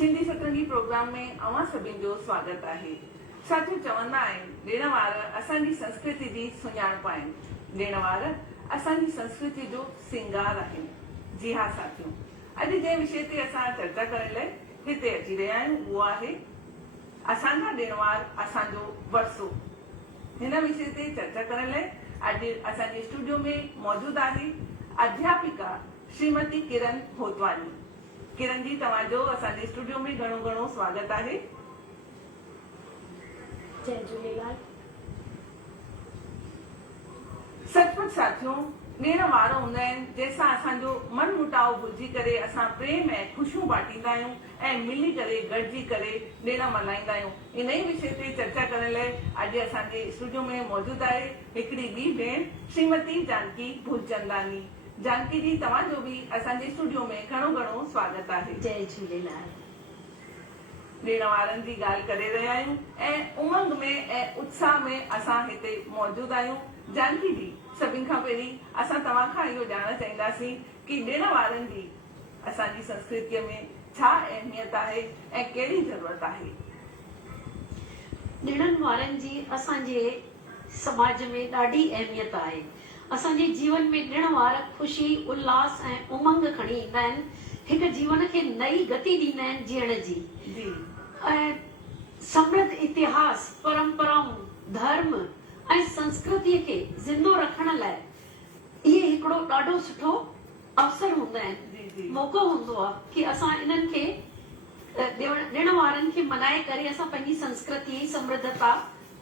सिंधी सतरंगी प्रोग्राम में अवां सभिनि जो स्वागत आहे। साथियों, चवंदा आहिनि ॾिण वार असांजी संस्कृति जी सुञाणप आहिनि। ॾिण वार असांजी संस्कृति जो सिंगार आहिनि। जी हाँ साथियों, अॼु जंहिं विषय ते असां चर्चा करण लाइ हिते अची रहिया आहियूं उहो आहे असांजा ॾिण वार असांजो वरसो। हिन विषय ते चर्चा करण लाइ अॼु असांजे स्टूडियो में मौजूद आहे अध्यापिका श्रीमती किरण होतवानी। किरण जी, तव्हांजो असांजे स्टूडियो में घणो घणो स्वागत आहे। जय झूलेलाल। सचमुच साथियों, ॾिण वार हूंदा आहिनि जंहिंसां असांजो मन मुटाव भुलिजी करे असां प्रेम ऐं ख़ुशियूं बांटींदा आहियूं ऐं मिली करे गॾिजी करे ॾिण मल्हाईंदा आहियूं। इन ई विषय ते चर्चा करण लाइ अॼु असांजे स्टूडियो में मौजूद आहे हिकिड़ी ॿी भेण श्रीमती जानकी भुजचंदानी। जानकी जी, तव्हांजो बि असांजे स्टूडियो में घणो घणो स्वागत आहे। जय झूलेलाल। ॾिण वारनि जी ॻाल्हि करे रहिया आहियूं ऐं उमंग में ऐं उत्साह में असां हिते मौजूद आहियूं। जानकी जी, सभिनि खां पहिरीं असां तव्हां खां इहो ॼाणणु चाहींदासीं कि ॾिण वारनि जी असांजी संस्कृतीअ में छा अहमियत आहे ऐं कहिड़ी ज़रूरत आहे? ॾिणनि वारनि जी असांजे समाज में ॾाढी अहमियत आहे। असांजे जीवन में ॾिण वार ख़ुशी, उल्लास ऐं उमंग खणी ईंदा आहिनि। हिकु जीवन खे नई गति ॾींदा आहिनि जीअण जी। ऐं समृद्ध इतिहास, परंपराऊं, धर्म ऐं संस्कृतीअ खे ज़िंदो रखण लाइ इहे हिकिड़ो ॾाढो सुठो अवसर हूंदा आहिनि, मौक़ो हूंदो आहे कि असां इन्हनि खे ॾिण वारनि खे मनाए करे असां पंहिंजी संस्कृती जी समृद्धता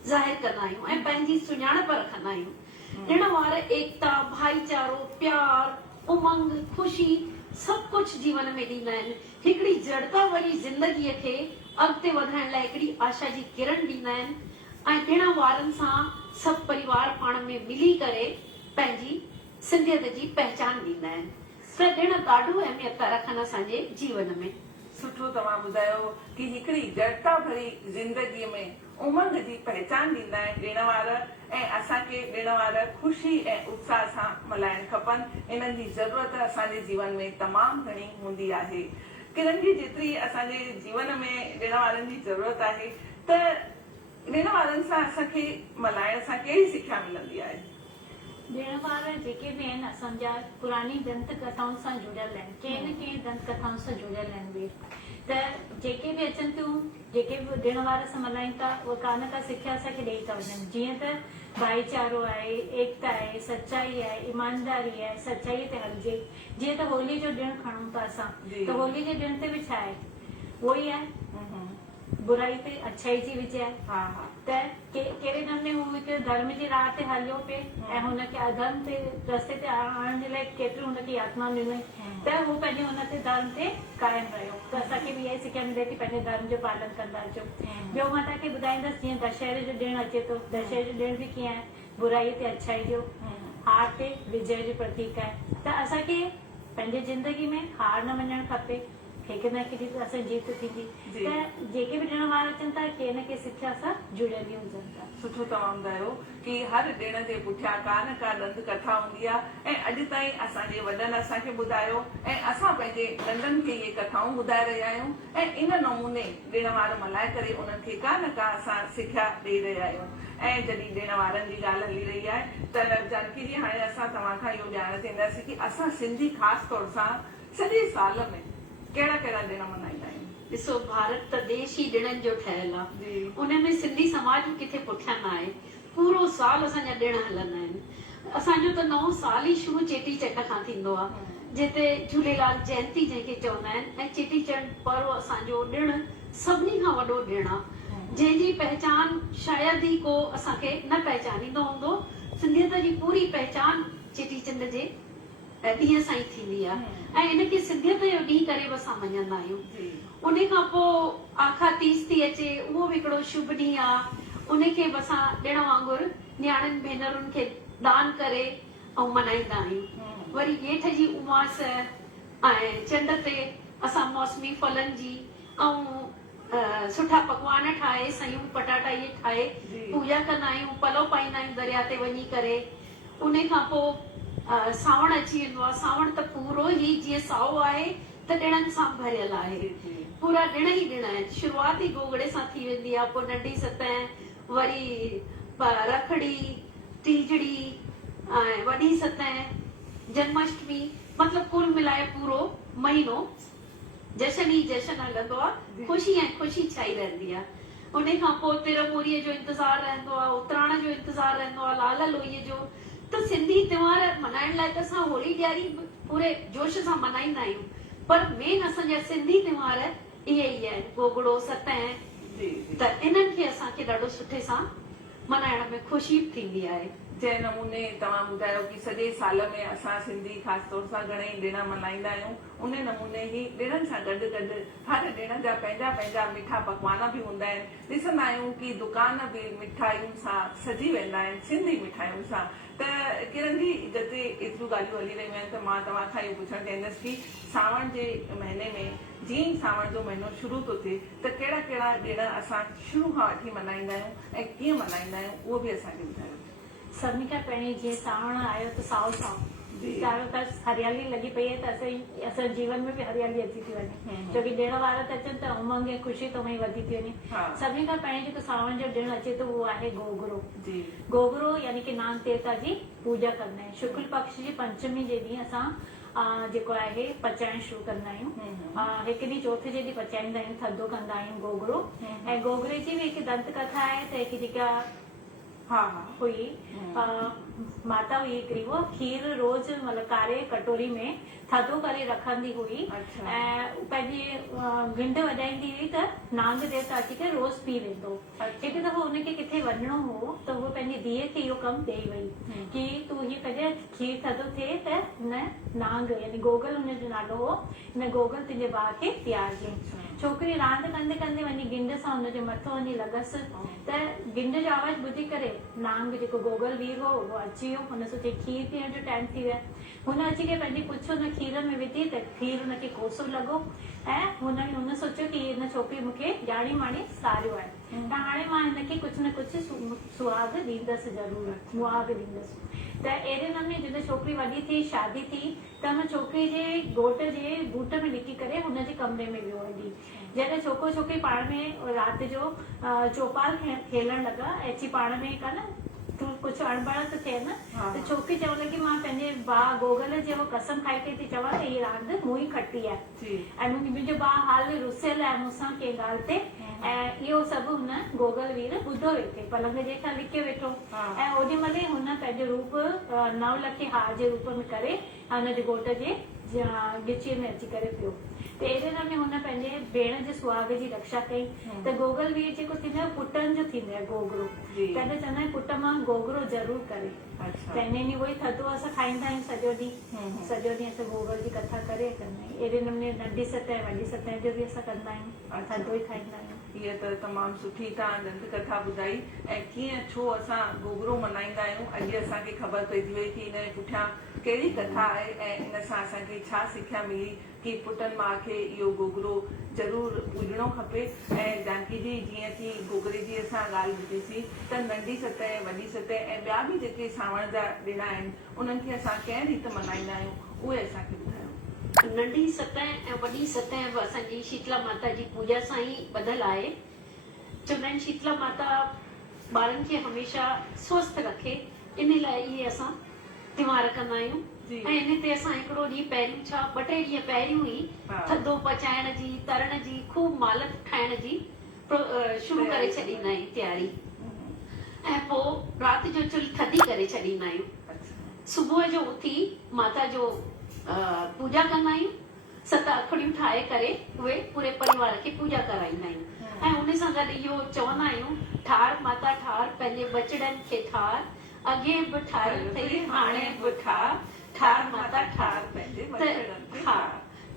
ज़ाहिर कंदा आहियूं ऐं पंहिंजी सुञाणप रखंदा आहियूं। ॾिण वार एकता, भाईचारो, प्यार, उमंग, ख़ुशी सभु कुझु जीवन में ॾींदा आहिनि। हिकिड़ी जड़ता वारी ज़िंदगीअ खे अॻिते वधाइण लाइ हिकिड़ी आशा जी किरण ॾींदा आहिनि ऐं ॾिण वारनि सां सभु परिवार पाण में मिली करे पंहिंजी सिंधियत जी पहचान ॾींदा आहिनि। त ॾिण ॾाढो अहमियत रखनि असांजे जीवन में। सुठो तव्हां ॿुधायो कि हिकिड़ी जड़ता भरी ज़िंदगीअ में उमंग जी पहचान ॾींदा आहिनि ॾिण वार ऐं असांखे ॾिण वार ख़ुशी ऐं उत्साह सां मल्हाइण खपनि। इन्हनि जी ज़रूरत असांजे जीवन में तमामु घणी हूंदी आहे। किरण जी, जेतिरी असांजे जीवन में ॾिण वारनि जी ज़रूरत आहे त ॾिण वारनि सां असांखे मल्हाइण सां कहिड़ी सिख्या मिलंदी आहे? ॾिण वार जेके बि आहिनि असांजा पुरानी दंत कथाउनि सां जुड़ियल आहिनि। कंहिं न कंहिं दंत कथाउनि सां जुड़ियल आहिनि उहे। त जेके बि अचनि थियूं, जेके बि ॾिण वार असां मल्हायूं था, उहा का न का सिख्या असांखे ॾेई था वञनि। जीअं त भाईचारो आहे, एकता आहे, सच्चाई आहे, ईमानदारी आहे, सच्चाईअ ते हलिजे। जीअं त होली जो ॾिणु खणूं था असां, त होली जे ॾिण ते बि छा आहे, उहो ई आहे, बुराई ते अच्छाई जी विजय आहे। त कहिड़े नमूने हू हिकु धर्म जी राह ते हलियो पिए ऐं हुनखे अधर्म ते रस्ते ते आणण जे लाइ केतिरियूं हुनखे यातनाऊं ॾिनई, त हू पंहिंजे हुन ते धर्म ते क़ाइमु रहियो। त असांखे बि इहा ई सिख्या मिले थी, पंहिंजे धर्म जो पालन कंदा अचो। ॿियो मां तव्हांखे ॿुधाईंदसि, जीअं दशहरे जो ॾिणु अचे थो, दशहरे जो ॾिणु बि कीअं आहे, बुराई ते अच्छाई जो, हार ते विजय जो प्रतीक आहे। त असांखे पंहिंजे ज़िंदगी में हार न मञणु खपे, हिकु न हिकु ॾींहुं असांजी जीत थींदी। त जेके बि ॾिण वार अचनि था, कंहिं न कंहिं सिख्या सां जुड़ियल ई हुजनि था। सुठो तव्हां ॿुधायो कि हर ॾिण जे पुठियां का न का दंत कथा हूंदी आहे ऐं अॼु ताईं असांजे वॾनि असांखे ॿुधायो ऐं असां पंहिंजे नंढनि खे इहे कथाऊं ॿुधाए रहिया आहियूं ऐं इन नमूने ॾिण वार मल्हाए करे उन्हनि खे का न का असां सिख्या ॾेई रहिया आहियूं। ऐं जॾहिं ॾिण वारनि जी ॻाल्हि हली रही आहे त जानकी जी, हाणे असां तव्हां खां इहो ॼाणणु चाहींदासीं कि असां सिंधी ख़ासि तौर सां सॼे साल में कहिड़ा कहिड़ा ॾिण मल्हाईंदा आहियूं? ॾिसो, भारत त देश ई ॾिणनि जो ठहियल आहे। उनमें सिंधी समाज किथे पुठियां न आहे। पूरो साल असांजा ॾिण हलंदा आहिनि। असांजो त नओं साल ई शुरू चेटीचंड खां थींदो आहे, जिते झूलेलाल जयंती जंहिंखे चवंदा आहिनि, ऐं चेटीचंड पर्व असांजो ॾिणु सभिनी खां वॾो ॾिणु आहे, जंहिंजी पहचान शायदि ई को असांखे न पहचानींदो हूंदो। सिंधियत जी पूरी पहचान चेटीचंड जे ॾींहं सां ई थींदी आहे ऐं इनखे सिंधियत जो ॾींहुं करे बि असां मञंदा आहियूं। उन खां पोइ आखा तीज थी अचे, उहो बि हिकिड़ो शुभ ॾींहुं आहे। उनखे बि असां ॾिण वांगुरु न्याणियुनि भेनरुनि खे दान करे ऐं मल्हाईंदा आहियूं। वरी ॼेठ जी उमास ऐं चंड ते असां मौसमी फलनि जी ऐं सुठा पकवान ठाहे, सयूं पटाटा इहे ठाहे पूजा कंदा आहियूं, पलव पाईंदा आहियूं दरिया ते वञी करे। उन खां पोइ सावण अची वेंदो आहे। सावण त पूरो ई जीअं साओ आहे त ॾिणनि सां भरियल आहे। पूरा ॾिण ई ॾिण आहिनि। शुरूआत ई गोगड़े सां थी वेंदी आहे, पोइ नंढी सतह, वरी रखड़ी, तीजड़ी ऐं वॾी सतह, जन्माष्टमी, मतिलबु कुल मिलाए पूरो महीनो जशन ई जशन हलंदो आहे। ख़ुशी ऐं ख़ुशी छाई रहंदी आहे। उन खां पोइ तिरमूरीअ जो इंतज़ारु रहंदो आहे, उतराण जो इंतज़ारु रहंदो आहे, लाल लोईअ जो। त सिंधी त्योहार मल्हाइण लाइ त असां होली ॾियारी पूरे जोश सां मल्हाईंदा आहियूं, पर मेन असांजा सिंधी त्योहार इहे ई आहिनि, गोगड़ो, सतह। त इन्हनि खे असांखे ॾाढो सुठे सां मल्हाइण में ख़ुशी थींदी आहे। जंहिं नमूने तव्हां ॿुधायो कि सॼे साल में असां सिंधी ख़ासि तौर सां घणेई ॾिण मल्हाईंदा आहियूं, उन नमूने ई ॾिणनि सां गॾु गॾु हर ॾिण जा पंहिंजा पंहिंजा मिठा पकवान बि हूंदा आहिनि। ॾिसंदा आहियूं कि दुकान बि मिठाइयुनि सां सजी वेंदा आहिनि, सिंधी मिठाइयुनि सां। त किरण जी, जिते एतिरियूं ॻाल्हियूं हली रहियूं आहिनि, त मां तव्हां खां इहो पुछणु चाहींदसि कि सावण जे महीने में जीअं ई सावण जो महीनो शुरू थो थिए त कहिड़ा कहिड़ा ॾिण असां शुरू खां वठी मल्हाईंदा आहियूं ऐं कीअं मल्हाईंदा आहियूं, उहो बि असांखे ॿुधायो। सभिनी खां पहिरीं जीअं सावण आयो त साओ चारो तरफ़ हरियाली लॻी पई आहे, त असांजे जीवन में बि हरियाली अची थी वञे, छोकी ॾिण वार त अचनि त उमंग ऐं ख़ुशी त वही वधी थी वञे। सभिनी खां पहिरीं जेको सावण जो ॾिणु अचे थो उहो आहे गोगड़ो। गोगड़ो यानी कि नाग देवता जी पूजा कंदा आहियूं। शुक्ल पक्ष जी पंचमी जे ॾींहुं असां जेको आहे पचाइण शुरू कंदा आहियूं। हिकु ॾींहुं चौथे जे ॾींहुं पचाईंदा आहियूं, थधो कंदा आहियूं गोगड़ो। ऐं गोगड़े जी बि हिकु दंत कथा आहे, त हिकु जेका हुई माता हुई हिकिड़ी, वो खीर रोज मतलब कारे कटोरी में थधो करे रखंदी हुई ऐं पंहिंजी गिंड वॼाईंदी हुई त नाग देवता अची करे रोज पी वेंदो। हिकु दफ़ो हुनखे किथे वञिणो हो त उहो पंहिंजी धीअ खे इहो कमु ॾेई वई कि तूं हीअं कजे, खीर थधो थिए त हिन नाग यानी गोगल हुनजो नालो हो, हिन गोगल तुंहिंजे भाउ खे पीआरजे। छोकिरी रांदि कंदे कंदे वञी गिंड सां हुनजे मथो वञी लॻसि, त गिंड जो आवाज़ ॿुधी करे नांग जेको गोगल वीर हो उहो अची वियो। हुन सोचे खीर पीअण जो टाइम थी वियो, हुन अची करे पंहिंजी पुछ हुन खीर में विधी त खीर हुनखे कोसो लॻो ऐं हुन सोचियो कि हिन छोकिरी मूंखे ॼाणी माणी सारियो आहे, त हाणे मां हिनखे कुझु न कुझु सुहाग ॾींदसि, ज़रूरु मुहाग ॾींदसि। त अहिड़े नमूने जॾहिं छोकिरी वॾी थी, शादी थी, त हुन छोकिरी जे घोट जे बूट में लिकी करे हुनजे कमरे में वियो हली। जॾहिं छोकिरो छोकिरी पाण में राति जो चौपाल खेलण लॻा ऐं अची पाण में कान तूं कुझु अणबण त थिए न, त छोकिरी चवण लॻी मां पंहिंजे भाउ गोगल जे कसम खाई करे थी चवां त हीअ रांदि मूं ई खटी आहे ऐं मुंहिंजो भाउ हाल रुसियल आहे मूंसां कंहिं ॻाल्हि ते। ऐं इहो सभु हुन गोगल वीर ॿुधो वेठे, पलंग जे हेठां लिकियो वेठो ऐं ओॾी महिल हुन पंहिंजो रूप नवलखे हार जे रूप में करे हुनजे घोट जे गिचीअ में अची करे पियो। त अहिड़े नमूने हुन पंहिंजे भेण जे सुहाग जी रक्षा कई। त गोगल वीर जेको थींदो आहे पुटनि जो थींदो आहे गोगड़ो, तॾहिं चवंदा आहिनि पुट मां गोगड़ो ज़रूरु करे। त हिन ॾींहुं उहो ई थधो असां खाईंदा आहियूं सॼो ॾींहुं असां गोगल जी कथा करे कंदा आहियूं। अहिड़े नमूने नंढी सतह वॾी सतह जो बि असां कंदा आहियूं, थधो ई खाईंदा आहियूं। हीअ त तमामु सुठी तव्हां दंत कथा ॿुधाई ऐं कीअं छो असां गोगड़ो मल्हाईंदा आहियूं। अॼु असांखे ख़बर पइजी वई कि हिन जे पुठियां कहिड़ी कथा आहे ऐं इन सां असांखे छा सिख्या मिली कि पुटनि माउ खे इहो गोगड़ो ज़रूरु पूॼणो खपे। ऐं जानकी जी जीअं कि गोगड़े जी असां ॻाल्हि ॿुधीसीं त नंढी सतह वॾी सतह ऐं ॿिया बि जेके सावण जा ॾिण आहिनि उन्हनि खे असां कंहिं रीति मल्हाईंदा आहियूं, उहे असांखे ॿुधायो। नंढी सतह ऐं वॾी सतह बि असांजी शीतला माता जी पूजा सां ई ॿधल आहे। चवंदा आहिनि शीतला माता ॿारनि खे हमेशह स्वस्थ रखे, इन लाइ इहे असां त्योहार कंदा आहियूं। ऐं इन ते असां हिकिड़ो ॾींहुं पहिरियों छा ॿ टे ॾींहं पहिरियों ई थधो पचाइण जी, तरण जी, खूब मालक ठाहिण जी शुरू करे छॾींदा आहियूं तयारी। ऐं पोइ राति जो चुल्हि थधी करे छॾींदा आहियूं। सुबुह जो उथी माता जो पूजा कंदा आहियूं, 7 अखड़ियूं ठाहे करे उहे पूरे परिवार खे पूजा कराईंदा आहियूं। ऐं उन सां गॾु इहो चवंदा आहियूं ठार माता ठार पंहिंजे बचड़नि खे ठार, अॻे बि ठाहियो अथई हाणे बि ठार, ठार माता ठार पंहिंजे बचड़नि खे ठार।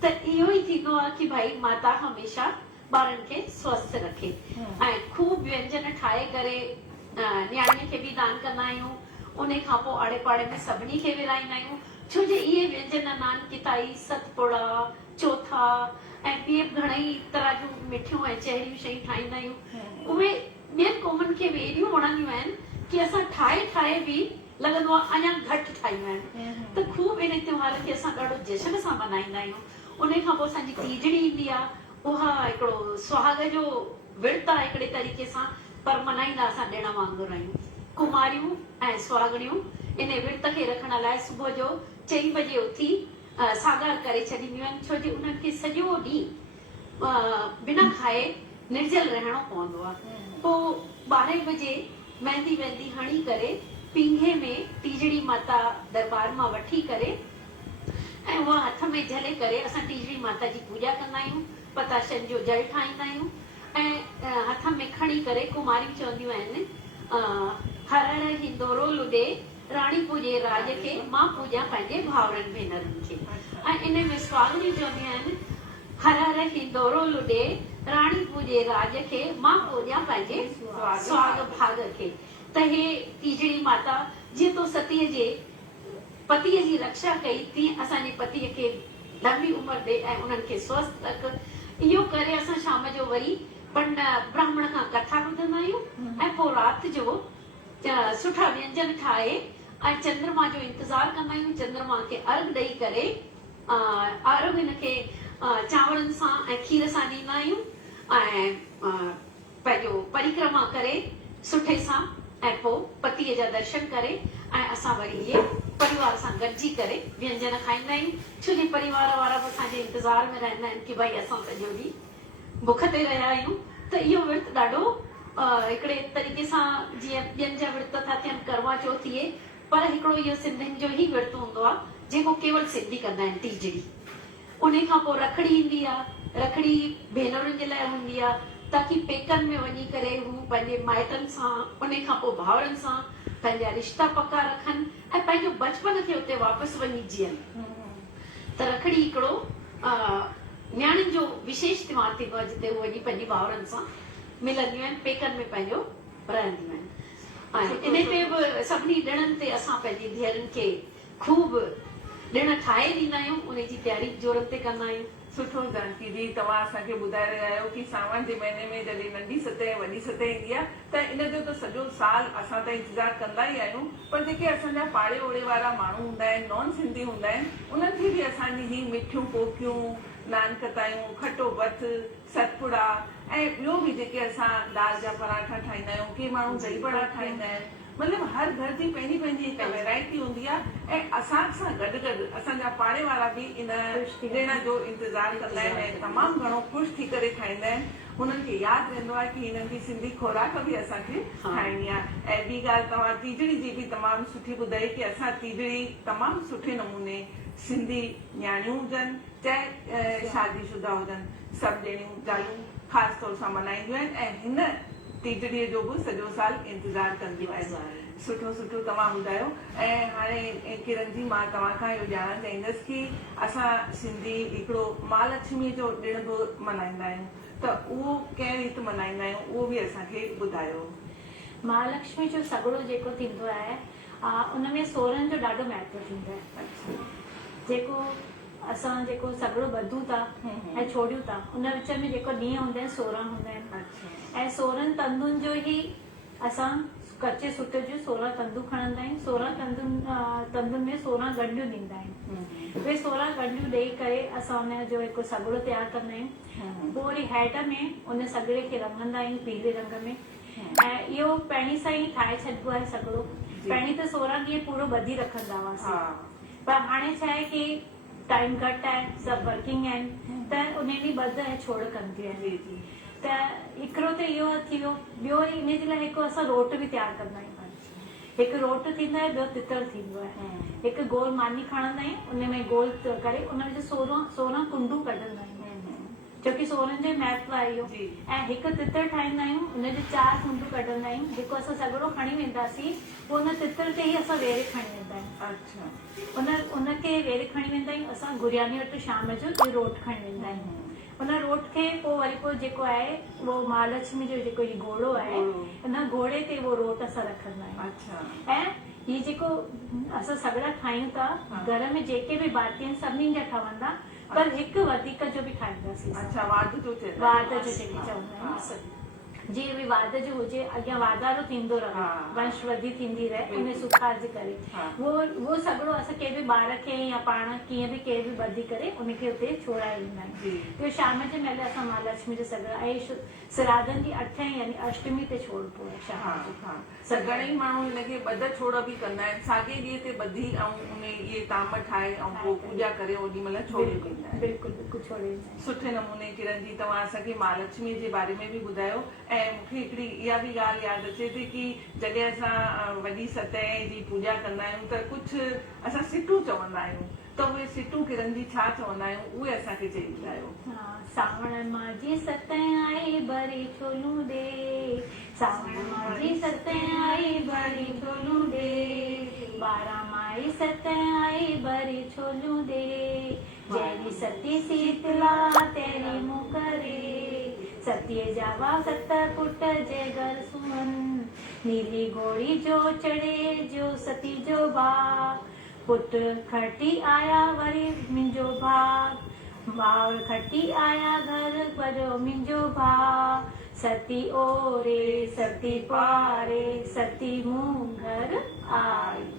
त इहो ई थींदो आहे कि भाई माता हमेशह ॿारनि खे स्वस्थ रखे। ऐं खूब व्यंजन ठाहे करे न्याणीअ खे बि दान कंदा आहियूं। उन खां पोइ आड़े पाड़े में सभिनी खे विराईंदा आहियूं, छो जो इहे व्यंजन नान किताई, सतपुड़ा, चौथा ऐं ॿिए घणेई तरह जूं मिठियूं ऐं चहिरियूं शयूं ठाहींदा आहियूं। उहे ॿियनि क़ौमुनि खे बि एॾियूं वणंदियूं आहिनि कि असां ठाहे ठाहे बि लॻंदो आहे अञा घटि ठाहियूं आहिनि। त खूब इन त्योहार खे असां ॾाढो जश्न सां मल्हाईंदा आहियूं। उन खां पोइ असांजी तीजड़ी ईंदी आहे, उहा हिकिड़ो सुहाग जो विर्त आहे हिकिड़े तरीक़े सां, पर मल्हाईंदा असां ॾिण वांगुरु आहियूं। कुमारियूं ऐं सुहागणियूं इन विर्त खे रखण लाइ सुबुह जो 4 बजे उथी सागार करे छॾींदियूं आहिनि, छो जो उन्हनि खे सॼो ॾींहुं बिना खाए निर्जल रहणो पवंदो आहे। पोइ 12 बजे मेहंदी वेहंदी हणी करे पींघे में टीजड़ी माता दरबार मां वठी करे ऐं उहा हथ में झले करे असां टीजड़ी माता जी पूॼा कंदा आहियूं, पताशनि जो जल ठाहींदा आहियूं ऐं हथ में खणी करे कुमारियूं चवंदियूं आहिनि हर हर हिंदोरो लुॾे राणी पूॼे राज खे, मां पूॼा पंहिंजे भाउरनि भेनरुनि खे। ऐं इन में सुहागणियूं चवंदियूं आहिनि हर हर हिंदोरो लुॾे राणी पूॼे राज खे, मां पूॼा पंहिंजे सुहाग भाग खे। त हे टीजड़ी माता जीअं तो सतीअ जे पतीअ जी रक्षा कई, तीअं असांजे पतीअ खे लंबी उमिरि ॾे ऐं उन्हनि खे स्वस्थ रख। इहो करे असां शाम जो वरी ब्राह्मण खां कथा ॿुधंदा आहियूं ऐं पोइ राति जो सुठा व्यंजन ठाहे ऐं चंद्रमा जो इंतज़ार कंदा आहियूं। चंद्रमा खे अर्घ ॾेई करे अर्घ हिनखे चांवरनि सां ऐं खीर सां ॾींदा आहियूं ऐं पंहिंजो परिक्रमा करे सुठे सां ऐं पोइ पतीअ जा दर्शन करे ऐं असां वरी इहे परिवार सां गॾिजी करे व्यंजन खाईंदा आहियूं, छो जो परिवार वारा बि असांजे इंतज़ार में रहंदा आहिनि कि भई असां सॼो ॾींहुं बुख ते रहिया आहियूं। त इहो विर्त ॾाढो हिकिड़े तरीक़े सां जीअं ॿियनि जा विर्त था थियनि करवा चौथ थिए, पर हिकिड़ो इहो सिंधियुनि जो ई विर्त हूंदो आहे जेको केवल सिंधी कंदा आहिनि, टीजड़ी। उन खां पोइ रखड़ी ईंदी आहे, रखड़ी भेनरुनि जे लाइ हूंदी आहे ताकि पेकनि में वञी करे हू पंहिंजे माइटनि सां, उन खां पोइ भाउरनि सां पंहिंजा रिश्ता पका रखनि ऐं पंहिंजो बचपन खे उते वापसि वञी जीअनि। त रखड़ी हिकिड़ो न्याणियुनि जो विशेष त्योहार थींदो आहे जिते हू वञी पंहिंजी भाउरनि सां मिलंदियूं आहिनि, पेकनि में पंहिंजो रहंदियूं आहिनि। ऐं इन ते बि सभिनी ॾिणनि ते असां पंहिंजी धीअरुनि खे ख़ूब ॾिण ठाहे ॾींदा आहियूं, उन जी तयारी जोरनि ते कंदा आहियूं। सुठो जानकी जी, तव्हां असांखे ॿुधाए रहिया आहियो कि सावण जे महीने में जॾहिं नंढी सतह वॾी सतह ईंदी आहे त इन जो त सॼो साल असां त इंतज़ारु कंदा ई आहियूं, पर जेके असांजा पाड़े ओड़े वारा माण्हू हूंदा आहिनि, नॉन सिंधी हूंदा आहिनि, उन्हनि खे बि असांजी ही मिठियूं कोकियूं, नान कतायूं, खटो भत, सतपुड़ा ऐं ॿियो बि जेके असां दाल जा पराठा ठाहींदा आहियूं, के माण्हू दही बड़ा ठाहींदा आहिनि, मतिलबु हर घर जी पंहिंजी पंहिंजी हिकु वैरायटी हूंदी आहे ऐं असां सां गॾु गॾु असांजा पाड़े वारा बि इन ॾिण जो इंतज़ारु कंदा आहिनि ऐं तमामु घणो ख़ुशि थी करे खाईंदा आहिनि। हुननि खे यादि रहंदो आहे कि हिननि जी सिंधी खुराक बि असांखे खाइणी आहे। ऐं ॿी ॻाल्हि तव्हां तीजड़ी जी बि तमामु सुठी ॿुधाई कि असां तीजड़ी तमामु सुठे नमूने सिंधी न्याणियूं हुजनि चाहे शादीशुदा हुजनि, सभु ॼणियूं ॻाल्हियूं ख़ासि तौर सां मल्हाईंदियूं आहिनि ऐं हिन तीजड़ीअ जो बि सॼो साल इंतज़ारु कंदियूं आहिनि। सुठो सुठो तव्हां ॿुधायो। ऐं हाणे किरण जी, मां तव्हां खां इहो ॼाणणु चाहींदसि कि असां सिंधी हिकिड़ो महालक्ष्मी जो ॾिण बि मल्हाईंदा आहियूं, त उहो कंहिं रीति मल्हाईंदा आहियूं उहो बि असांखे ॿुधायो। महालक्ष्मी जो सॻड़ो जेको थींदो आहे उन में सोरनि जो ॾाढो महत्व थींदो आहे। जेको असां जेको सॻड़ो ॿधूं था ऐं छोड़ियूं था, उन विच में जेको ॾींहं हूंदा आहिनि 16 हूंदा आहिनि ऐं 16 तंदुनि जो ई असां कचे सुट जो 16 तंदू खणंदा आहियूं। 16 तंदुनि में 16 गंढियूं ॾींदा आहिनि। उहे 16 गंढियूं ॾेई करे असां उन जो हिकु सॻड़ो तयारु कंदा आहियूं। पोइ वरी हैड में उन सॻड़े खे रंगंदा आहियूं पीले रंग में ऐं इहो पहिरीं सां ई ठाहे छॾिबो आहे सॻड़ो। पहिरीं त 16 ॾींहं पूरो ॿधी रखंदा हुआसीं, पर हाणे छा आहे कि टाइम घटि आहे, सभु वर्किंग आहिनि, त उन ॾींहुं ॿध ऐं छोड़ कंदियूं आहिनि। त हिकिड़ो त इहो थी वियो। ॿियो वरी इन जे लाइ हिकु असां रोट बि तयारु कंदा आहियूं। हिकु रोट थींदो आहे, ॿियो तितर थींदो आहे। हिकु गोल मानी खणंदा आहियूं, उन में गोल करे उन में 16 कुंडू कढंदा आहियूं, छोकी 16 जो महत्व आहे इहो। ऐं हिकु तितर ठाहींदा आहियूं, उनजो 4 कुंडू कढंदा आहियूं। जेको असां सॻड़ो खणी वेंदासीं पोइ उन तितर ते ई असां वेरे खणी वेंदा आहियूं। उनखे वेरे खणी वेंदा आहियूं असां गुरियानी वटि शाम जो रोट खणी वेंदा आहियूं। उन रोट खे पोइ वरी पोइ जेको आहे उहो महालक्ष्मी जो जेको ही घोड़ो आहे, उन घोड़े ते उहो रोट असां रखंदा आहियूं। ऐं हीअ जेको असां सॻड़ा ठाहियूं था, घर में जेके बि भाती आहिनि सभिनी जा ठहंदा, पर हिकु वधीक जो बि ठाहींदासीं। वाद जो जेके चवंदा आहियूं। जीअं विवाद जो हुजे अॻियां वाधारो थींदो रहे हा। वंश वृद्धि थींदी रहे उन बिल्कुलु। सुखार जे करे हा। वो सॻिड़ो असां कंहिं बि ॿार खे या पाण कीअं बि कंहिं बि ॿधी करे उनखे उते छोड़ाए ईंदा आहियूं। जी। ॿियो शाम जे महिल असां महालक्ष्मी जो सॻड़ा ऐं श्राद्धनि जी 8 यानी अष्टमी ते छोड़बो आहे हा शाम जो। हा त घणेई माण्हू हिनखे ॿध छोड़ बि कंदा आहिनि साॻे ॾींहं ते ॿधी ऐं उन इहे ताम ठाहे ऐं पोइ पूजा करे ओॾी महिल छोड़े ॾींदा आहिनि। बिल्कुलु बिल्कुलु छोड़े ईंदा आहिनि। सुठे नमूने किरण जी तव्हां असांखे महालक्ष्मी जे बारे में बि ॿुधायो ऐं मूंखे हिकिड़ी इहा बि ॻाल्हि यादि अचे थी की जॾहिं असां वॾी सतह जी पूजा कंदा आहियूं त कुझु असां सिटूं चवंदा आहियूं त उहे सिटूं किरण जी छा चवंदा आहियूं उहे असांखे चई ॿुधायो। सावण माझी सतह आई भरी छोलू दे सावण माझी सतह आई भरी छोलू दे 12 माई सतह आई भरी छोलू दे जैरी सती शीतला तेरी मुकरे सतीअ जावा 7 पुट जे घर सुमन नीली घोड़ी जो चढ़े जो सती जो भाग पुट खटी आया वरी मुंहिंजो भाग भाव खटी आया घर भरियो मुंहिंजो भाउ सती ओरे सती पारे सती मूं घर आई।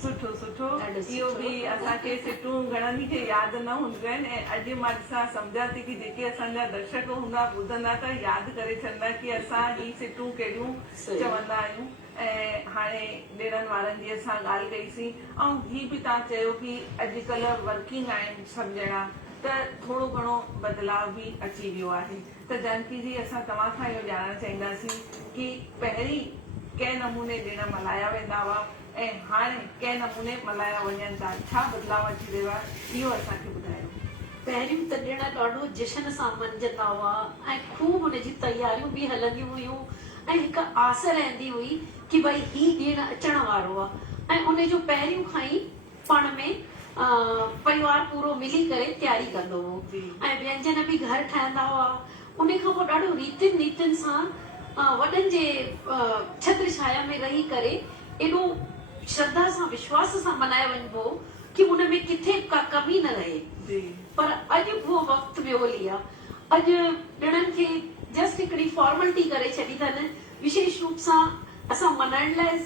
सुठो सुठो ॾाढो इहो सुठो। बि असांखे सिटूं घणनि खे यादि न हूंदियूं आहिनि ऐं अॼु मां ॾिसां सम्झां थी की जेके असांजा दर्शक हूंदा ॿुधंदा त यादि करे छॾंदा की असां ही सिटूं कहिड़ियूं सही। चवंदा आहियूं। ऐं हाणे ॾिणनि वारनि जी असां ॻाल्हि कईसीं ऐं हीअ बि तव्हां चयो की अॼुकल्ह वर्किंग आहिनि सभु ॼणा त थोरो घणो बदिलाव बि अची वियो आहे त जानकी जी असां तव्हां खां इहो ॼाणणु चाहींदासीं की पहिरीं कंहिं नमूने ॾिण मल्हाया वेंदा हुआ ऐं हाणे कंहिं नमूने मल्हाया वञनि था छा बदिलाव अची रहियो आहे इहो असांखे ॿुधायो। पहिरियों त ॾिण ॾाढो जश्न सां मञजंदा हुआ ऐं खूब हुनजी तयारियूं बि हलंदियूं हुयूं ऐं हिकु आस रहंदी हुई की भई ही ॾिण अचण वारो आहे ऐं उन जो पहिरियों खां ई पाण में परिवार पूरो मिली करे तयारी कंदो हो जी। ऐं व्यंजन बि घर ठाहींदा हुआ उन खां पोइ ॾाढो रीतियुनि नीतियुनि सां वॾनि जे छत्र छाया में रही करे एॾो श्रद्धा सां विश्वास सां मल्हायो वञिबो कि उन में किथे का कमी न रहे। जी। पर अॼु उहो वक़्तु वियो हली आहे अॼु ॾिणनि खे जस्ट हिकिड़ी फॉर्मेलिटी करे छॾी अथनि विशेष रूप सां असां मल्हाइण लाइ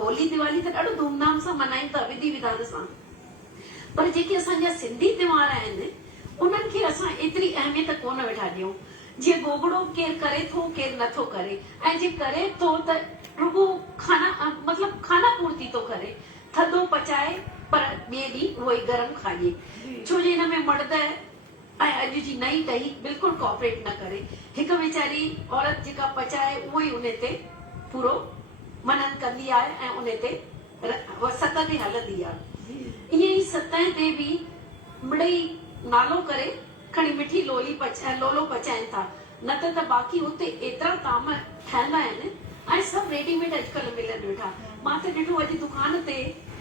होली दिवाली त ॾाढो धूमधाम सां मल्हायूं था विधि विधान सां पर जेके असांजा सिंधी त्योहार आहिनि उन्हनि खे असां एतिरी अहमियत कोन वेठा ॾियूं जीअं गोगड़ो केरु करे थो केरु नथो करे ऐं जे करे थो त रुगो खाना मतिलबु खाना पूर्ति थो करे थधो पचाए पर ॿिए ॾींहुं उहो ई गरम खाइए छो जो हिन में मर्द ऐं अॼु जी नई टही बिल्कुलु कॉपरेट न करे हिकु वीचारी औरत जेका पचाए उहो ई उन ते पूरो मनन कंदी आहे ऐं उन ते सत ते हलंदी आहे। ईअं ई सतह ते बि मिड़ई नालो करे खणी मिठी लोलो पचाइनि था न त बाक़ी हुते एतिरा ताम ठहंदा आहिनि ऐं सभु रेडीमेड अॼुकल्ह मिलनि वेठा। मां त ॾिठो अॼु दुकान ते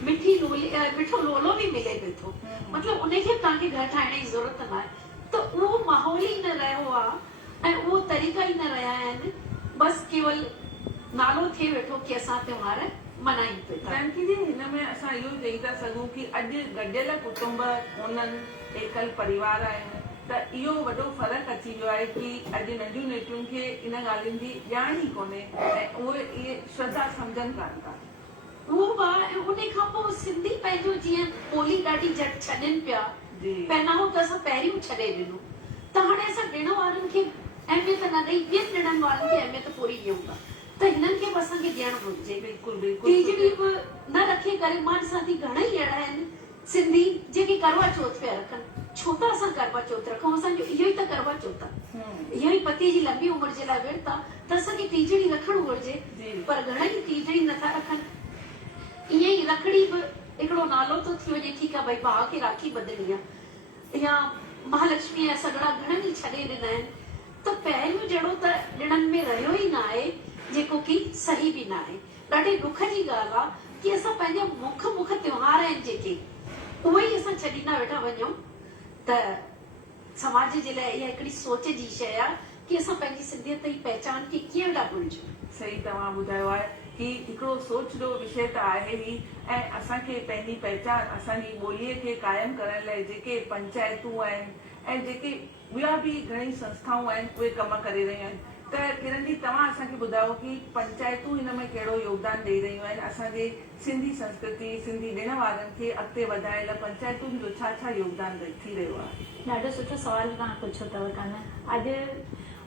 मिठो लोलो बि मिले पियो थो मतिलबु उनखे तव्हांखे घर ठाहिण जी ज़रूरत न आहे त उहो माहौल ई न रहियो आहे ऐं उहो तरीक़ा ई न रहिया आहिनि बसि केवल नालो थिए वेठो कि असां त्योहार मल्हायूं पिया था। जानकी जी हिन में असां इहो चई था सघूं कि अॼु गॾियल कुटुंब हुननि एकल परिवार आहिनि त इहो वॾो फ़र्क़ु अची वियो आहे कि अॼु नंढियूं नेटियुनि खे इन ॻाल्हियुनि जी ॼाण ई कोन्हे ऐं उहे इहे श्रद्धा सम्झनि कान था। उहो ऐं उन खां पोइ सिंधी पंहिंजो जीअं ॿोली ॾाढी झटि छॾनि पिया पहिरियों त असां पहिरियों छॾे ॾिनो त हाणे असां ॾिण वारनि खे अहमियत न ॾेई ॿियनि ॾिणनि वारनि खे अहमियत पूरी ॾियूं था त हिननि खे बि असांखे ॾियणु घुरिजे। बिल्कुलु बिल्कुलु तीजड़ी बि न रखे करे मां ॾिसां थी घणेई अहिड़ा आहिनि सिंधी जेके करवा चौथ पिया रखनि छो त असां करवा चौथ रखूं असांजो इहो ई त करवा चौथ आहे इहो ई पति जी लंबी उमिरि जे लाइ विर्त आहे त असांखे तीजड़ी रखणु घुरिजे पर घणेई तीजड़ी नथा रखनि। ईअं ई रखड़ी बि हिकिड़ो नालो थो थी वञे ठीकु आहे भई भाउ खे राखी ॿधणी आहे या महालक्ष्मी जा सॻड़ा घणनि ई छॾे ॾिना आहिनि त पहिरियों जहिड़ो त ॾिणनि में रहियो ई न आहे जेको कि सही बि न आहे। ॾाढे दुख जी ॻाल्हि आहे कि असां पंहिंजा मुख्य त्योहार आहिनि जेके उहे ई असां छॾींदा वेठा वञूं त समाज जे लाइ इहा हिकिड़ी सोच जी शइ आहे कि असां पंहिंजी सिंधियत जी पहचान खे कीअं था भुलिजूं। सही तव्हां ॿुधायो आहे कि हिकिड़ो सोच जो विषय त आहे ई ऐं असांखे पंहिंजी पहचान असांजी ॿोलीअ खे क़ाइमु करण लाइ जेके पंचायतूं आहिनि ऐं जेके ॿिया बि घणेई संस्थाऊं आहिनि उहे कम करे रहियूं आहिनि त किरण जी तव्हां असांखे ॿुधायो कि पंचायतूं हिन में कहिड़ो योगदान ॾेई रहियूं आहिनि असांजे सिंधी संस्कृति सिंधी ॾिण वारनि खे अॻिते वधाइण लाइ पंचायतुनि जो छा छा योगदान थी रहियो आहे? ॾाढो सुठो सवाल तव्हां पुछियो अथव कान। अॼु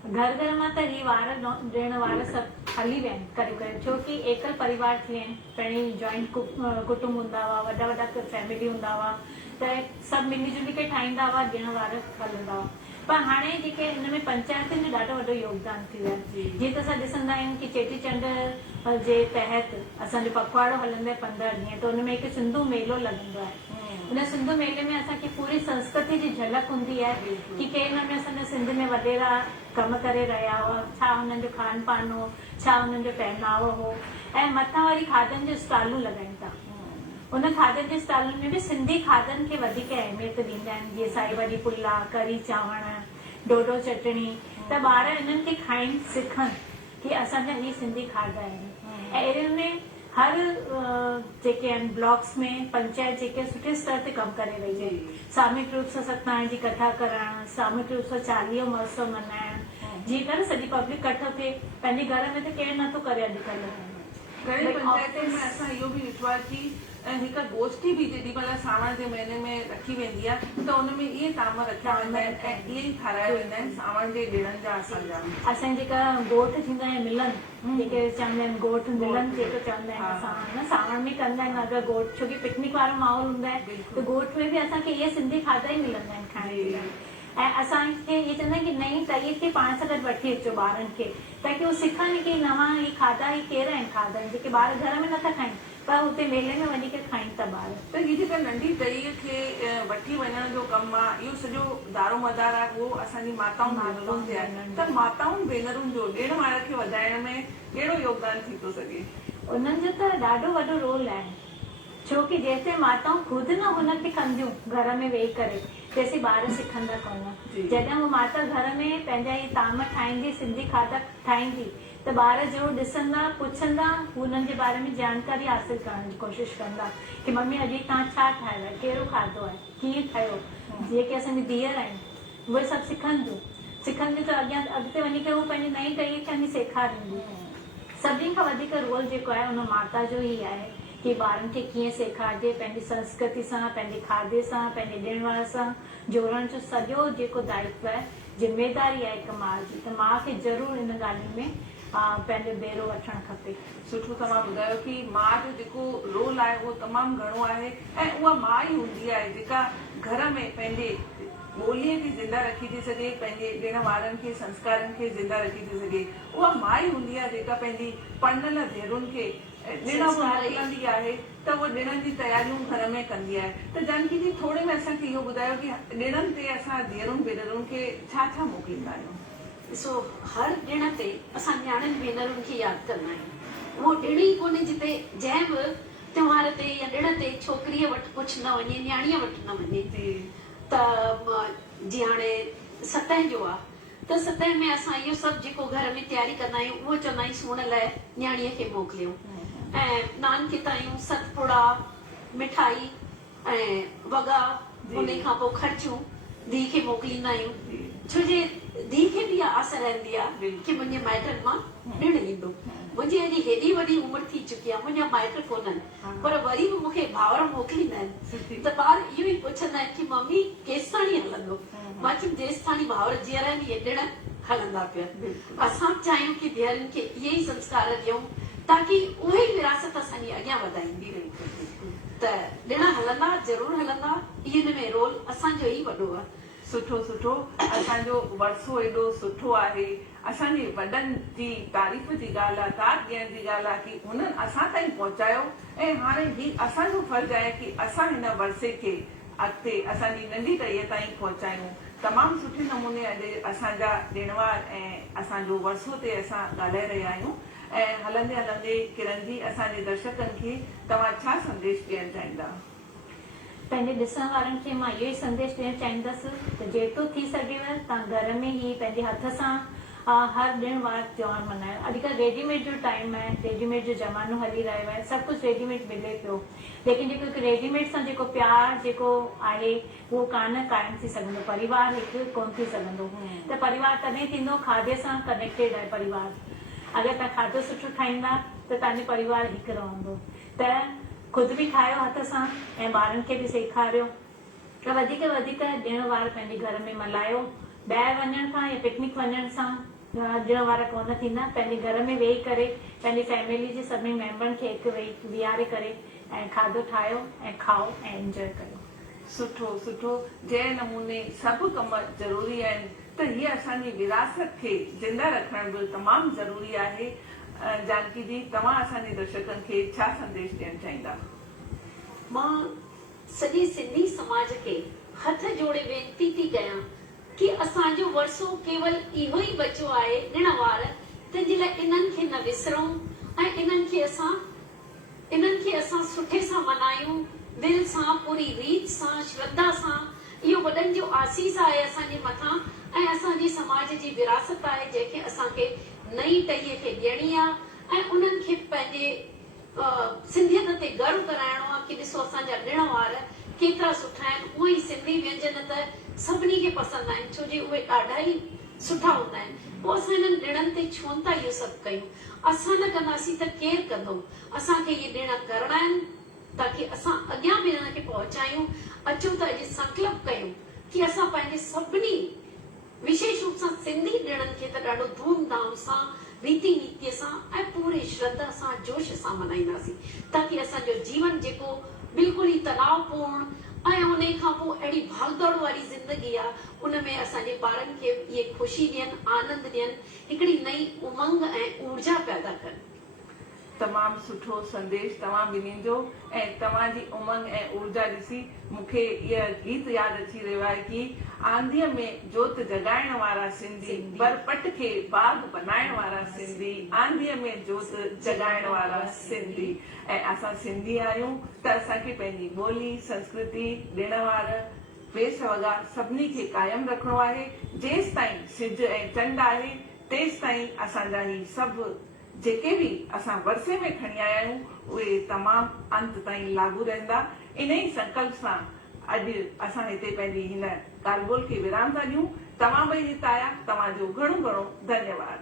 घर घर मां त हीअ वार ॾिण वार सभु हली विया आहिनि करे करे, छो कि एकल परिवार थी विया आहिनि। पहिरीं जॉइंट कुटुंब हूंदा हुआ, वॾा वॾा फैमिली हूंदा हुआ, त सभु मिली जुली करे ठाहींदा हुआ, ॾिण वार हलंदा हुआ। पर हाणे जेके हिन में पंचायतुनि जो ॾाढो वॾो योगदान थी वियो आहे। जीअं त असां ॾिसंदा आहियूं कि चेटीचंड जे तहत असांजो पखवाड़ो हलंदो आहे 15 ॾींहं, त हुन में हिकु सिंधू मेलो लॻंदो आहे। हुन सिंधू मेले में असांखे पूरी संस्कृति जी झलक हूंदी आहे कि कंहिं नमूने असांजे सिंध में वॾेरा कम करे रहिया हुआ, छा हुननि जो खान पान हो, छा हुननि जो पहनावो हो, ऐं मथां वरी खाधनि जो स्टॉलूं लॻाइनि था। उन खाधनि जे स्टॉलुनि में बि सिंधी खाधनि खे वधीक अहमियत ॾींदा आहिनि, जीअं साई भाॼी पुला, कढ़ी चांवर, ढोढो चटणी। त ॿार इन्हनि खे खाइनि सिखनि कि असांजा ही सिंधी खाधा आहिनि। ऐं अहिड़े में हर जेके आहिनि ब्लॉक्स में पंचायत जेके सुठे स्तर ते कमु करे रही आहे। सामूहिक रूप सां सत्यनारायण जी कथा करणु, सामूहिक रूप सां चालीहो महोत्सव मल्हाइणु, जीअं करे सॼी पब्लिक कठो थिए। पंहिंजे घर में त केरु नथो करे अॼुकल्ह। घणी पंचायतुनि में असां इहो बि ॾिठो आहे कि हिकु गोष्ठी बि जेॾी महिल सावण जे महीने में रखी वेंदी आहे त हुन में इहे ताम रखिया वेंदा आहिनि ऐं इहे ई खाराया वेंदा आहिनि सावण जे ॾिणनि जा असांजा। असांजा जेका ॻोठ थींदा आहिनि मिलन, जेके चवंदा आहिनि ॻोठ मिलन जेको चवंदा आहिनि असां सावण में कंदा आहिनि। अगरि ॻोठ, छोकी पिकनिक वारो माहौल हूंदा आहे त ॻोठ में बि असांखे इहे सिंधी खाधा ई मिलंदा आहिनि खाइण जे लाइ। ऐं असांखे इहे चवंदा आहिनि कि नई टही खे पाण सां गॾु वठी अचो ॿारनि खे, ताकि उहे सिखनि कि नवां ही खाधा ही कहिड़ा आहिनि खाधा जेके ॿार घर में नथा खाइनि पर हुते मेले में वञी करे खाइनि था ॿार। त हीअ जेका नंढी टहीअ खे वठी वञण जो कमु आहे, इहो सॼो दारो मदार आहे उहो असांजी माताउनि भेनरुनि ते आहे। त माताउनि भेनरुनि जो ॾिण वार खे वधाइण में कहिड़ो योगदान थी थो सघे? उन्हनि जो त ॾाढो वॾो रोल आहे, छो कि जेसिताईं माताऊं ख़ुदि न हुनखे कंदियूं घर में वेही करे तेसिताईं ॿार सिखंदा कोन। जॾहिं उहा माता घर में पंहिंजा ही ताम ठाहींदी, सिंधी खाधा ठाहींदी, त ॿार ज़रूर ॾिसंदा, पुछंदा, हुननि जे बारे में जानकारी हासिल करण जी कोशिशि कंदा कि मम्मी अॼु तव्हां छा ठाहियो आहे, कहिड़ो खाधो आहे, कीअं ठहियो। जेके असांजी धीअर आहिनि उहे सभु सिखंदियूं त अॻिते वञी करे उहे पंहिंजी नई टहीअ खे वञी सेखारींदियूं। सभिनी खां वधीक रोल जेको आहे उन माता जो ई आहे कि ॿारनि खे कीअं सेखारिजे, पंहिंजी संस्कृति सां, पंहिंजे खाधे सां, पंहिंजे ॾिण वार सां जोड़ण जो सॼो जेको दायित्व आहे, जिम्मेदारी आहे हिकु माउ जी, त माउ खे ज़रूरु इन ॻाल्हियुनि में पंहिंजो बेरो वठणु खपे। सुठो तव्हां ॿुधायो कि माउ जो जेको रोल आहे उहो तमामु घणो आहे ऐं उहा माउ ई हूंदी आहे जेका घर में पंहिंजे ॿोलीअ खे ज़िंदा रखी थी सघे, पंहिंजे ॾिण वारनि खे संस्कारनि खे ज़िंदा रखी थी सघे। उहा माउ ई हूंदी आहे जेका पंहिंजी पढ़नल धीअरुनि खे ॾिण मोकिलींदी आहे त उहा ॾिणनि जी तयारियूं घर में कंदी आहे। त जानकी जी थोरे में असांखे इहो ॿुधायो कि ॾिणनि ते असां धीअरुनि भेनरुनि खे छा छा मोकिलींदा आहियूं? ॾिसो, हर ॾिण ते असां न्याणियुनि भेनरुनि खे यादि कंदा आहियूं। उहो ॾिण ई कोन्हे जिते जंहिं बि त्योहार ते या ॾिण ते छोकिरीअ वटि कुझु न वञे, न्याणीअ वटि न वञे। त जीअं हाणे सतह जो आहे त सतह में असां इहो सभु जेको घर में तयारी कंदा आहियूं उहो चवंदा आहियूं सुण लाइ न्याणीअ खे मोकिलियो। ऐं नान खितायूं, सतपुड़ा, मिठाई ऐं वॻा, उन खां पोइ ख़र्चूं धीउ खे मोकिलींदा आहियूं। छो जे धीउ खे बि आस रहंदी आहे कि मुंहिंजे माइटनि मां ॾिणु ईंदो। मुंहिंजी अॼु हेॾी वॾी उमिरि थी चुकी आहे, मुंहिंजा माइट कोन्हनि, पर वरी बि मूंखे भाउर मोकिलींदा आहिनि। त ॿार इहो ई पुछंदा आहिनि कि मम्मी केसि ताणी हलंदो। मां चयमि जेसि ताणी भाउर जीअर आहिनि इहे ॾिण हलंदा पिया। असां चाहियूं कि धीअरुनि खे इहे ई संस्कार ॾियूं ताकि उहे ई विरासत असांजी अॻियां वधाईंदी। त ॾिण हलंदा, ज़रूरु हलंदा, इन में रोल असांजो ई वॾो आहे। सुठो सुठो, असांजो वरसो एॾो सुठो आहे। असांजे वॾनि जी तारीफ़ जी ॻाल्हि आहे, दाद ॾियण जी ॻाल्हि आहे कि हुननि असां ताईं पहुचायो ऐं हाणे ही असांजो फर्ज़ु आहे कि असां हिन वरसे खे अॻिते असांजी नंढी टहीअ ताईं पहुचायूं। तमामु सुठे नमूने अॼु असांजा ॾिणवार ऐं असांजो वरसो ते असां ॻाल्हाए रहिया आहियूं। ऐं हलंदे हलंदे किरण जी असांजे दर्शकनि खे तव्हां छा संदेश ॾियणु चाहींदा? पंहिंजे ॾिसण वारनि खे मां इहो ई संदेश ॾियणु चाहींदसि त जेतिरो थी सघेव तव्हां घर में ई पंहिंजे हथ सां हर ॾिण वार त्योहार मल्हायो। अॼुकल्ह रेडीमेड जो टाइम आहे, रेडीमेड जो ज़मानो हली रहियो आहे, सभु कुझु रेडीमेड मिले पियो, लेकिन जेको हिकु रेडीमेड सां जेको प्यार जेको आहे उहो कान क़ाइमु थी सघंदो, परिवार हिकु कोन थी सघंदो। त परिवार तॾहिं थींदो खाधे सां कनेक्टेड आहे परिवार। अगरि तव्हां खाधो सुठो ठाहींदा त तव्हांजो परिवार हिकु रहंदो। त ख़ुदि बि ठाहियो हथ सां ऐं ॿारनि खे बि सेखारियो त वधीक वधीक ॾिण वार पंहिंजे घर में मल्हायो। ॿाहिरि वञण खां या पिकनिक वञण सां ॾिण वार कोन थींदा। पंहिंजे घर में वेही करे पंहिंजी फैमिली जे सभिनी मेंबरनि खे हिकु विहारे करे ऐं खाधो ठाहियो ऐं खाओ ऐं एंजॉय कयो। सुठो सुठो। जंहिं नमूने सभु कम ज़रूरी आहिनि त हीअ असांजी विरासत खे ज़िंदा रखण बि तमामु ज़रूरी आहे। जानकी जी, तव्हां असांजे दर्शकनि खे छा संदेश ॾियणु चाहींदा? मां सॼे सिंधी समाज खे हथ जोड़े वेनती थी कयां कि असांजो वरसो केवल इहो ई बचियो आहे ॾिण वार, तंहिंजे लाइ इन्हनि खे न विसरूं ऐं इन्हनि खे असां सुठे सां मल्हायूं, दिलि सां, पूरी रीत सां, श्रद्धा सां। इहो वॾनि जो आसीस आहे असांजे मथां ऐं असांजी समाज जी विरासत आहे जंहिंखे असांखे नई टहीअ खे ॾियणी आहे ऐं उन्हनि खे पंहिंजे सिंधियत ते गर्व कराइणो आहे कि ॾिसो असांजा ॾिण वार केतिरा सुठा आहिनि। उहे ई सिंधी व्यंजन त सभिनी खे पसंदि आहिनि, छो जे उहे ॾाढा ई सुठा हूंदा आहिनि। पोइ असां हिननि ॾिणनि ते छो था इहो सभु कयूं? असां न कंदासीं त केरु कंदो? असांखे इहे ॾिण करणा आहिनि ताकी असां अॻियां बि हिननि खे पहुचायूं। अचो त अॼु संकल्प कयूं कि असां पंहिंजे सभिनी विशेष रूप सां सिंधी ॾिणनि खे त ॾाढो धूमधाम सां, रीति नीतीअ सां ऐं पूरे श्रद्धा सां, जोश सां मल्हाईंदासीं ताकी असांजो जीवन जेको बिल्कुलु ई तनावपूर्ण ऐं उन खां पोइ अहिड़ी भागदौड़ वारी ज़िंदगी आहे, उनमें असांजे ॿारनि खे इहे ख़ुशी ॾियनि, आनंद ॾियनि, हिकिड़ी नई उमंग ऐं ऊर्जा पैदा कनि। तमामु सुठो संदेश तव्हां ॿिन्हिनि जो। ऐं तव्हांजी उमंग ऐं ऊर्जा ॾिसी मूंखे इहा गीत यादि अची रहियो आहे कि आंधीअ में जोत जगाइण वारा सिंधी, बरपट खे बाग बनाइण वारा सिंधी, आंधीअ में जोत जगाइण वारा सिंधी। ऐं असां सिंधी आहियूं त असांखे पंहिंजी ॿोली, संस्कृति, ॾिण वार, वेस वॻा सभिनी खे क़ाइमु रखिणो आहे। जेसि ताईं सिज ऐं चंड आहे तेसि ताईं असांजा ही सभु जेके बि असां वरसे में खणी आया आहियूं उहे तमामु अंत ताईं लागू रहंदा। इन ई संकल्प सां अॼु असां हिते पंहिंजी हिन ॻाल्हि ॿोल खे विराम था ॾियूं। तव्हां ॿई हिते आया, तव्हांजो घणो घणो धन्यवाद।